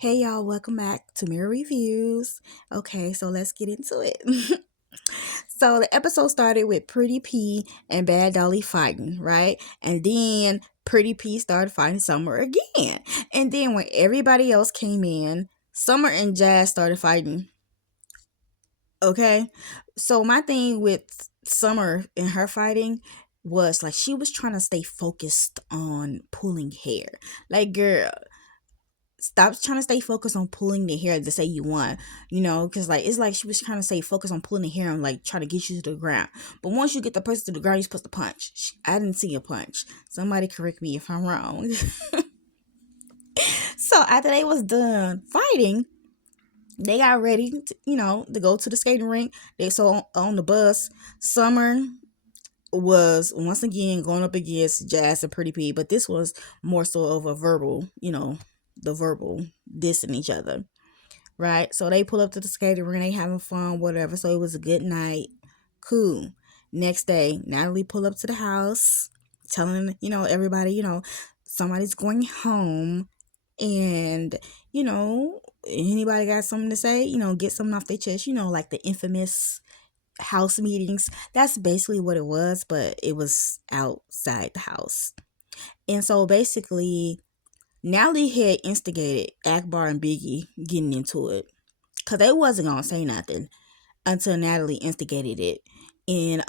Hey y'all, welcome back to Mirror Reviews. Okay, so let's get into it. So the episode started with Pretty P and Bad Dolly fighting, right? And then Pretty P started fighting Summer again. And then when everybody else came in, Summer and Jazz started fighting. Okay? So my thing with Summer and her fighting was like she was trying to stay focused on pulling hair. Like, girl, stop trying to stay focused on pulling the hair to say you won, because like it's like she was trying to stay focused on pulling the hair and like try to get you to the ground. But once you get the person to the ground, you're supposed to punch. I didn't see a punch. Somebody correct me if I'm wrong. So after they was done fighting, they got ready, to go to the skating rink. They saw on the bus, Summer was once again going up against Jazz and Pretty P, but this was more so of a verbal, the verbal dissing each other, right? So they pull up to the skating rink, they having fun, whatever. So it was a good night. Cool. Next day, Natalie pull up to the house, telling, everybody, somebody's going home. And, anybody got something to say, get something off their chest, like the infamous house meetings. That's basically what it was, but it was outside the house. And so basically, Natalie had instigated Akbar and Biggie getting into it because they wasn't gonna say nothing until Natalie instigated it. And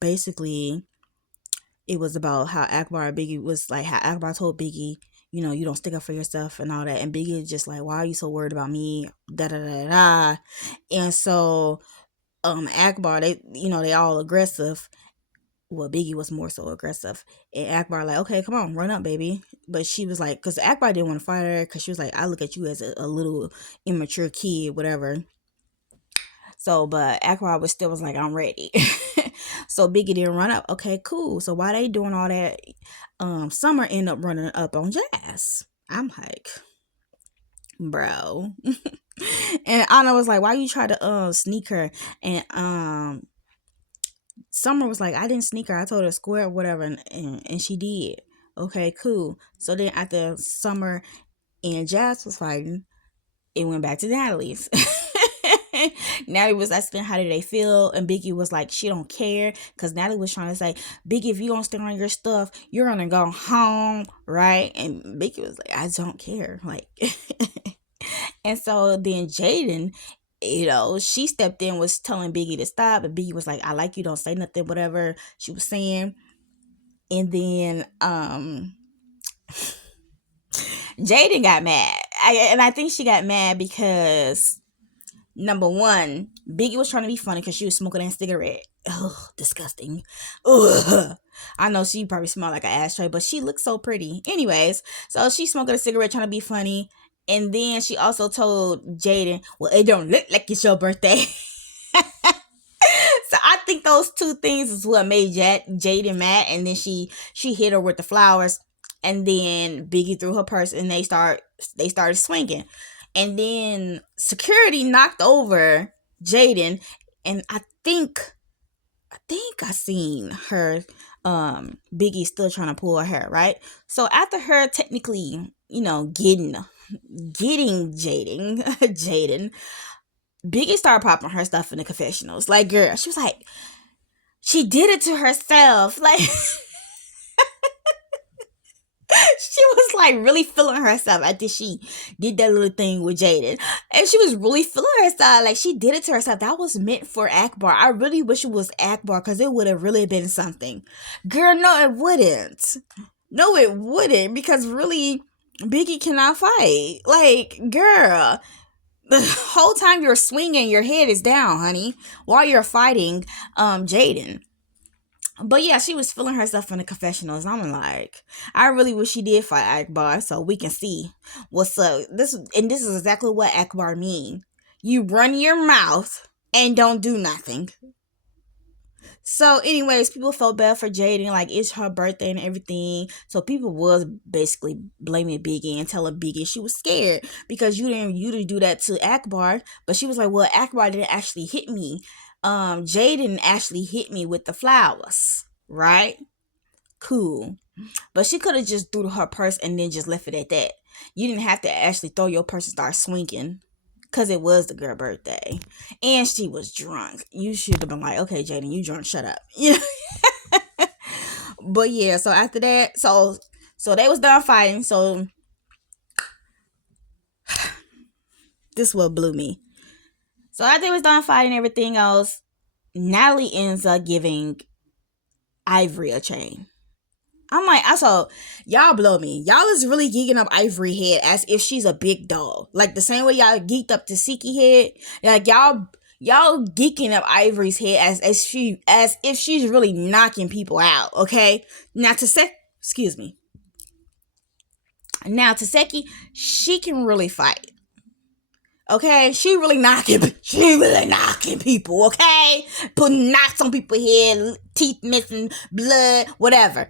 basically, it was about how Akbar and Biggie was like how Akbar told Biggie, you don't stick up for yourself and all that. And Biggie is just like, why are you so worried about me? Da da da da. And so Akbar, they all aggressive. Well, Biggie was more so aggressive. And Akbar like, okay, come on, run up, baby. But she was like, because Akbar didn't want to fight her because she was like, I look at you as a little immature kid, whatever. So, but Akbar was like, I'm ready. So Biggie didn't run up. Okay, cool. So while they doing all that, Summer ended up running up on Jazz. I'm like, bro. And Anna was like, why you try to sneak her? And Summer was like, I didn't sneak her. I told her square or whatever, and she did. Okay, cool. So then after Summer and Jazz was fighting, it went back to Natalie's. Natalie was asking how did they feel, and Biggie was like, she don't care, because Natalie was trying to say, Biggie, if you don't stand on your stuff, you're gonna go home, right? And Biggie was like, I don't care, like. And so then Jaden, she stepped in, was telling Biggie to stop, and Biggie was like, I like you, don't say nothing, whatever she was saying. And then Jaden got mad. I think she got mad because, number one, Biggie was trying to be funny because she was smoking that cigarette. Ugh, disgusting. Ugh. I know she probably smelled like an ashtray, but she looked so pretty. Anyways, so she's smoking a cigarette trying to be funny. And then she also told Jaden, well, it don't look like it's your birthday. So I think those two things is what made Jaden mad. And then she hit her with the flowers. And then Biggie threw her purse and they started swinging. And then security knocked over Jaden. And I think I seen her, Biggie still trying to pull her hair, right? So after her technically, getting Jaden, Biggie started popping her stuff in the confessionals. Like, girl, she was like, she did it to herself. Like, she was like really feeling herself after she did that little thing with Jaden. And she was really feeling herself. Like, she did it to herself. That was meant for Akbar. I really wish it was Akbar because it would have really been something. Girl, no, it wouldn't. No, it wouldn't, because really, Biggie cannot fight. Like, girl, the whole time you're swinging, your head is down, honey, while you're fighting Jaden. But yeah, she was feeling herself in the confessionals. I'm like, I really wish she did fight Akbar so we can see what's up. This is exactly what Akbar mean. You run your mouth and don't do nothing. So, anyways, people felt bad for Jaden, like it's her birthday and everything. So people was basically blaming Biggie and telling Biggie she was scared because you didn't do that to Akbar. But she was like, well, Akbar didn't actually hit me. Jaden actually hit me with the flowers, right? Cool. But she could have just threw her purse and then just left it at that. You didn't have to actually throw your purse and start swinging because it was the girl birthday and she was drunk. You should have been like, okay, Jaden, you drunk, shut up. But yeah, so after that, so they was done fighting. So this what blew me. So after they was done fighting everything else, Natalie ends up giving Ivory a chain. I'm like, also, y'all blow me. Y'all is really geeking up Ivory head as if she's a big dog. Like the same way y'all geeked up Tasiki head. Like y'all geeking up Ivory's head as if she's really knocking people out. Okay, now excuse me. Now Taseki, she can really fight. Okay, she really knocking people, okay? Putting knots on people's head, teeth missing, blood, whatever.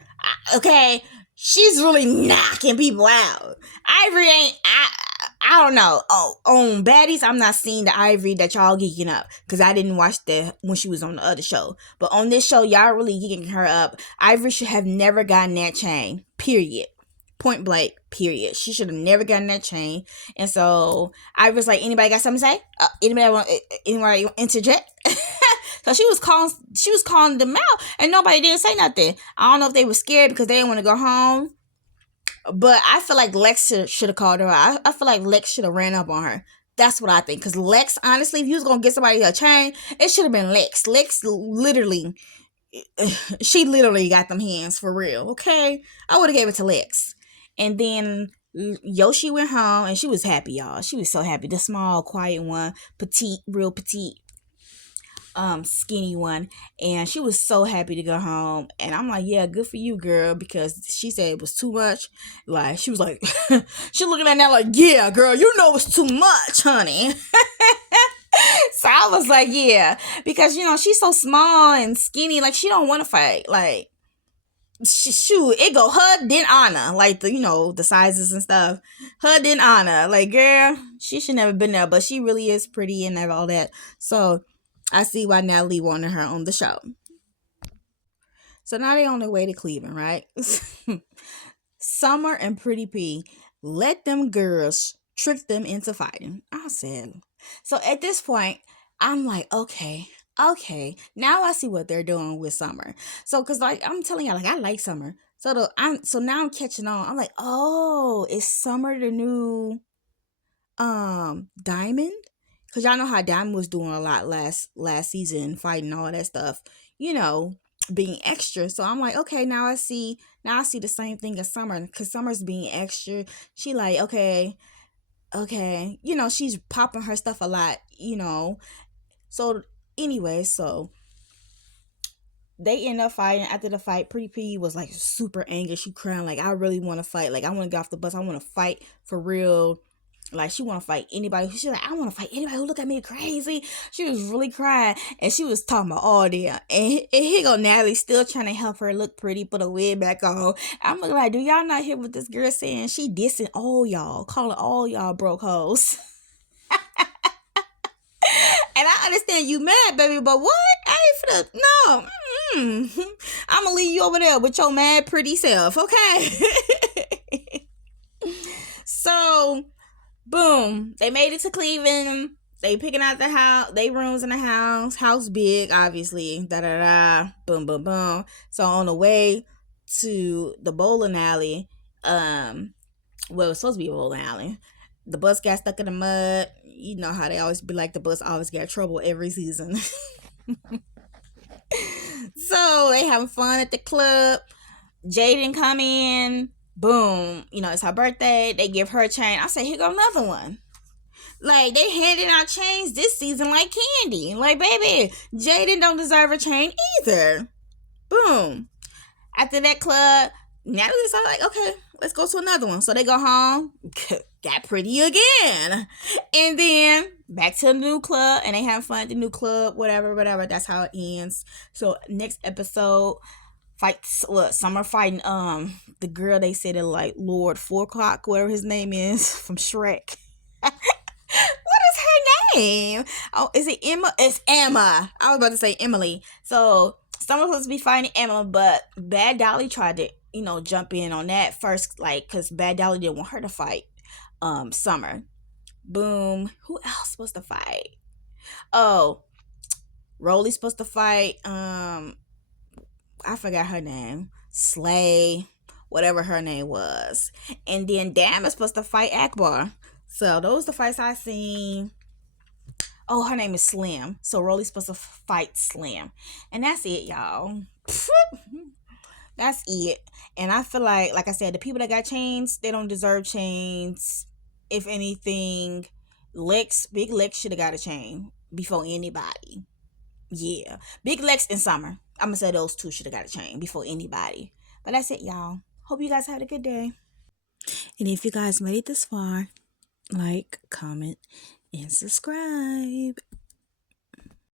Okay? She's really knocking people out. Ivory ain't, I don't know. Oh, on Baddies, I'm not seeing the Ivory that y'all geeking up. Because I didn't watch when she was on the other show. But on this show, y'all really geeking her up. Ivory should have never gotten that chain. Period. Point blank, period. She should have never gotten that chain. And so I was like, anybody got something to say? Anybody want to interject? So she was calling them out, and nobody didn't say nothing. I don't know if they were scared because they didn't want to go home. But I feel like Lex should have called her out. I feel like Lex should have ran up on her. That's what I think. Because Lex, honestly, if you was going to get somebody a chain, it should have been Lex. Lex she literally got them hands for real. Okay? I would have gave it to Lex. And then Yoshi went home and she was happy, y'all. She was so happy. The small, quiet one, real petite, skinny one. And she was so happy to go home. And I'm like, yeah, good for you, girl, because she said it was too much. Like, she was like, she looking at that like, yeah, girl, you know it's too much, honey. So I was like, yeah, because, she's so small and skinny. Like, she don't want to fight. Like, shoot, it go her then Anna, like the sizes and stuff. Her then Anna, like, girl, she should never been there, but she really is pretty and all that. So I see why Natalie wanted her on the show. So now they on their way to Cleveland, right? Summer and Pretty P let them girls trick them into fighting. I said. So at this point, I'm like, okay, now I see what they're doing with Summer. So, cause like I'm telling y'all, like I like Summer. So now I'm catching on. I'm like, oh, is Summer the new Diamond? Cause y'all know how Diamond was doing a lot last season, fighting all that stuff, being extra. So I'm like, okay, now I see the same thing as Summer. Cause Summer's being extra. She like, okay, she's popping her stuff a lot, So anyway, so they end up fighting. After the fight, Pretty P was like super angry. She crying like, I really want to fight. Like, I want to get off the bus. I want to fight for real. Like, she want to fight anybody. She's like, I want to fight anybody who look at me crazy. She was really crying. And she was talking about all that. And here go Natalie still trying to help her look pretty, put a wig back on. I'm looking like, do y'all not hear what this girl saying? She dissing all y'all. Calling all y'all broke hoes. And I understand you mad, baby, but what? I ain't finna, no. I'm gonna leave you over there with your mad, pretty self, okay? So, boom. They made it to Cleveland. They picking out the house, they rooms in the house. House big, obviously. Da-da-da. Boom, boom, boom. So, on the way to the bowling alley, well, it was supposed to be a bowling alley. The bus got stuck in the mud. You know how they always be like, the bus always got trouble every season. So they having fun at the club. Jaden come in. Boom. It's her birthday. They give her a chain. I said, here go another one. Like, they handing out chains this season like candy. Like, baby, Jaden don't deserve a chain either. Boom. After that club, Natalie's like, okay, let's go to another one. So they go home, got pretty again. And then back to the new club, and they have fun at the new club, whatever. That's how it ends. So next episode, Summer fighting the girl they said like Lord 4 o'clock, whatever his name is, from Shrek. What is her name? Oh, is it Emma? It's Emma. I was about to say Emily. So Summer was supposed to be fighting Emma, but Bad Dolly tried to, jump in on that first, like, because Bad Dolly didn't want her to fight. Summer. Boom. Who else was to fight? Oh, Rolly's supposed to fight. I forgot her name. Slay, whatever her name was. And then Dam is supposed to fight Akbar. So those the fights I seen. Oh, her name is Slim. So Rolly's supposed to fight Slim. And that's it, y'all. That's it. And I feel like I said, the people that got chains, they don't deserve chains. If anything, Big Lex should have got a chain before anybody. Yeah. Big Lex and Summer. I'm gonna say those two should have got a chain before anybody. But that's it, y'all. Hope you guys had a good day. And if you guys made it this far, like, comment, and subscribe.